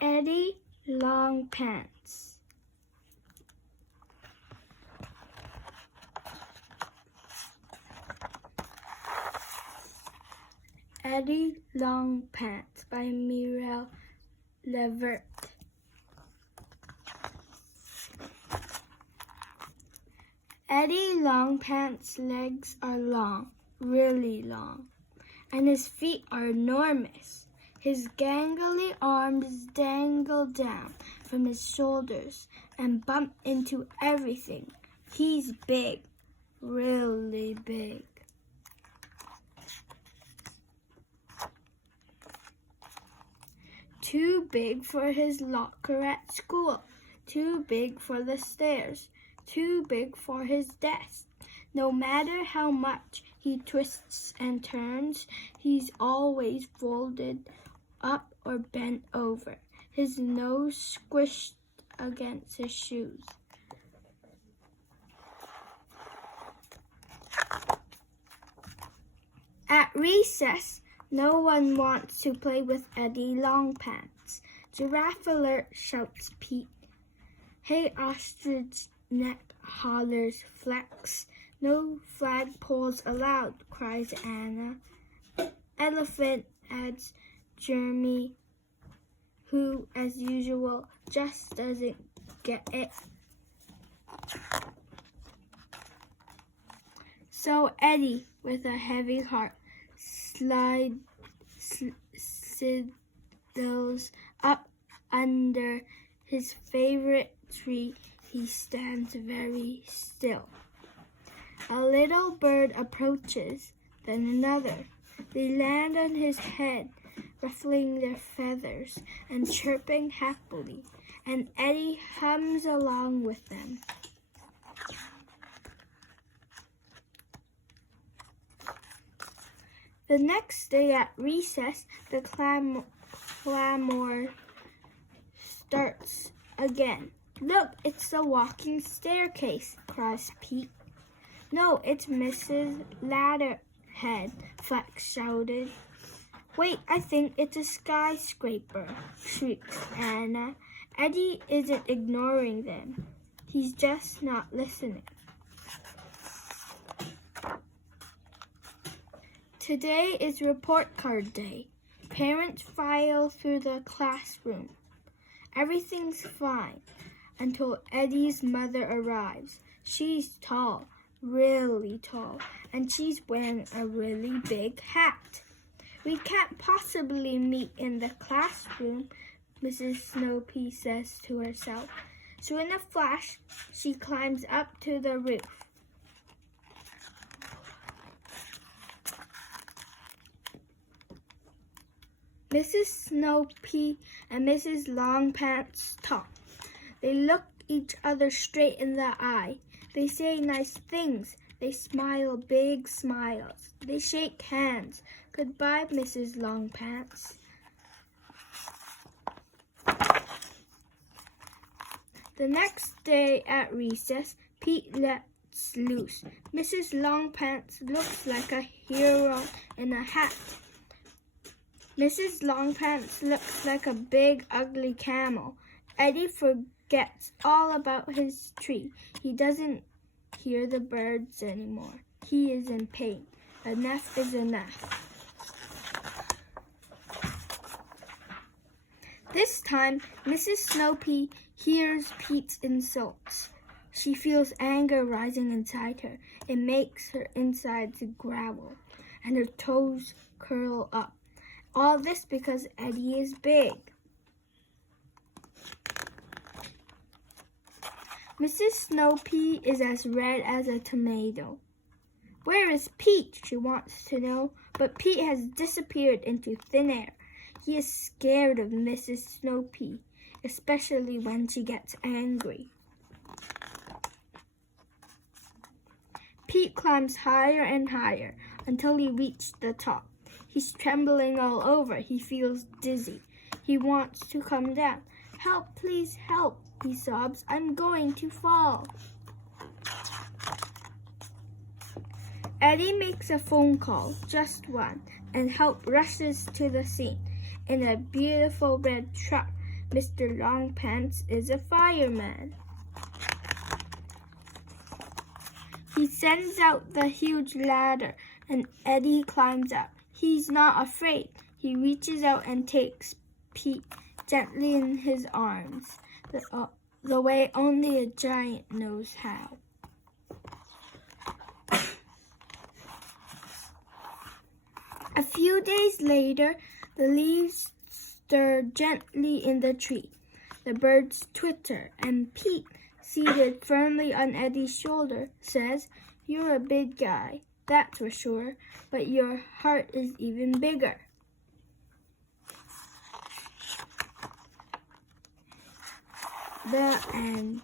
Eddie Longpants. Eddie Longpants by Mirel Levert. Eddie Longpants' legs are long, really long, and his feet are enormous. His gangly arms dangle down from his shoulders and bump into everything. He's big, really big. Too big for his locker at school, too big for the stairs, too big for his desk. No matter how much he twists and turns, he's always folded up or bent over, his nose squished against his shoes. At recess, no one wants to play with Eddie Longpants. Giraffe Alert, shouts Pete. Hey, ostrich neck, hollers Flex. No flagpoles allowed, cries Anna. Elephant, adds Jeremy, who, as usual, just doesn't get it. So Eddie, with a heavy heart, sidles up under his favorite tree. He stands very still. A little bird approaches, then another. They land on his head, ruffling their feathers and chirping happily, and Eddie hums along with them. The next day at recess, the clamor starts again. Look, it's the walking staircase, cries Pete. No, it's Mrs. Ladderhead, Flex shouted. Wait, I think it's a skyscraper, shrieks Anna. Eddie isn't ignoring them. He's just not listening. Today is report card day. Parents file through the classroom. Everything's fine until Eddie's mother arrives. She's tall, really tall, and she's wearing a really big hat. We can't possibly meet in the classroom, Mrs. Snowpea says to herself. So in a flash, she climbs up to the roof. Mrs. Snowpea and Mrs. Longpants talk. They look each other straight in the eye. They say nice things. They smile big smiles. They shake hands. Goodbye, Mrs. Longpants. The next day at recess, Pete lets loose. Mrs. Longpants looks like a hero in a hat. Mrs. Longpants looks like a big, ugly camel. Eddie forgets all about his tree. He doesn't hear the birds anymore. He is in pain. Enough is enough. This time, Mrs. Snowpea hears Pete's insults. She feels anger rising inside her. It makes her insides growl, and her toes curl up. All this because Eddie is big. Mrs. Snowpea is as red as a tomato. Where is Pete? She wants to know, but Pete has disappeared into thin air. He is scared of Mrs. Snowpea, especially when she gets angry. Pete climbs higher and higher until he reaches the top. He's trembling all over. He feels dizzy. He wants to come down. Help, please help, he sobs. I'm going to fall. Eddie makes a phone call, just one, and help rushes to the scene. In a beautiful red truck, Mr. Longpants is a fireman. He sends out the huge ladder, and Eddie climbs up. He's not afraid. He reaches out and takes Pete gently in his arms, the way only a giant knows how. A few days later, the leaves stir gently in the tree. The birds twitter, and Pete, seated firmly on Eddie's shoulder, says, "You're a big guy, that's for sure, but your heart is even bigger." The end.